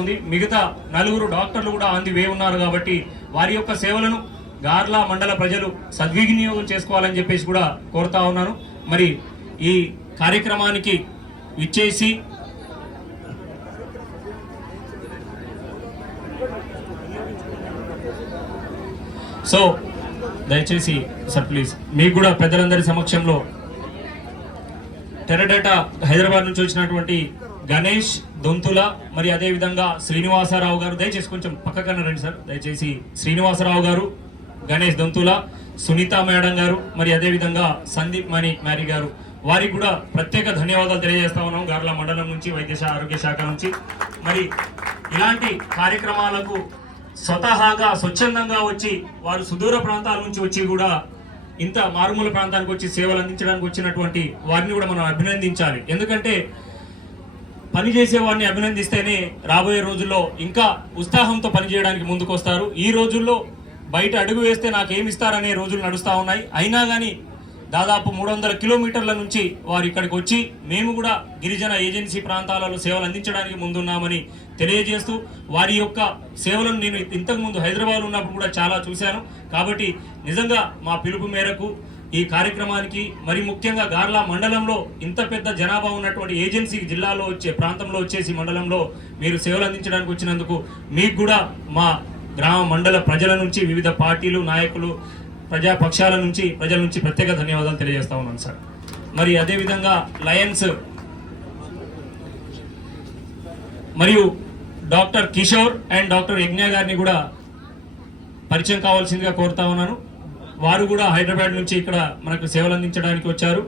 ఉంది. మిగతా 4 డాక్టర్లు కూడా ఆన్ ది వే ఉన్నారు కాబట్టి వారి యొక్క సేవలను గార్ల మండల ప్రజలు సద్వినియోగం చేసుకోవాలని చెప్పేసి కూడా కోరుతా ఉన్నాను. మరి ఈ కార్యక్రమానికి ఇచ్చేసి సో దయచేసి సార్ ప్లీజ్ మీకు కూడా పెద్దలందరి సమక్షంలో టెరడేటా హైదరాబాద్ నుంచి వచ్చినటువంటి గణేష్ దొంతుల మరి అదే విధంగా శ్రీనివాసరావు గారు, దయచేసి కొంచెం పక్కకన్నా రండి సార్, దయచేసి శ్రీనివాసరావు గారు, గణేష్ దొంతుల, సునీత మేడం గారు, మరి అదే విధంగా సందీప్ మ్యారీ గారు, వారికి కూడా ప్రత్యేక ధన్యవాదాలు తెలియజేస్తా ఉన్నాం గార్ల మండలం నుంచి, ఆరోగ్య శాఖ నుంచి. మరి ఇలాంటి కార్యక్రమాలకు స్వతహాగా స్వచ్ఛందంగా వచ్చి వారు సుదూర ప్రాంతాల నుంచి వచ్చి కూడా ఇంత మారుమూల ప్రాంతానికి వచ్చి సేవలు అందించడానికి వచ్చినటువంటి వారిని కూడా మనం అభినందించాలి. ఎందుకంటే పనిచేసే వారిని అభినందిస్తేనే రాబోయే రోజుల్లో ఇంకా ఉత్సాహంతో పనిచేయడానికి ముందుకు వస్తారు. ఈ రోజుల్లో బయట అడుగు వేస్తే నాకేమిస్తారనే రోజులు నడుస్తూ ఉన్నాయి. అయినా కానీ దాదాపు 300 కిలోమీటర్ల నుంచి వారు ఇక్కడికి వచ్చి మేము కూడా గిరిజన ఏజెన్సీ ప్రాంతాలలో సేవలు అందించడానికి ముందున్నామని తెలియజేస్తూ వారి యొక్క సేవలను నేను ఇంతకుముందు హైదరాబాద్ ఉన్నప్పుడు కూడా చాలా చూశాను. కాబట్టి నిజంగా మా పిలుపు మేరకు ఈ కార్యక్రమానికి మరి ముఖ్యంగా గార్ల మండలంలో ఇంత పెద్ద జనాభా ఉన్నటువంటి ఏజెన్సీ జిల్లాలో ప్రాంతంలో వచ్చేసి మండలంలో మీరు సేవలు అందించడానికి వచ్చినందుకు మీకు కూడా మా గ్రామ మండల ప్రజల నుంచి, వివిధ పార్టీలు, నాయకులు, ప్రజల నుంచి ప్రత్యేక ధన్యవాదాలు తెలియజేస్తా ఉన్నాను సార్. మరి అదేవిధంగా లయన్స్ మరియు డాక్టర్ కిషోర్ అండ్ డాక్టర్ యజ్ఞ గారిని కూడా పరిచయం కావాల్సిందిగా కోరుతా ఉన్నాను. వారు కూడా హైదరాబాద్ నుంచి ఇక్కడ మనకు సేవలు అందించడానికి వచ్చారు.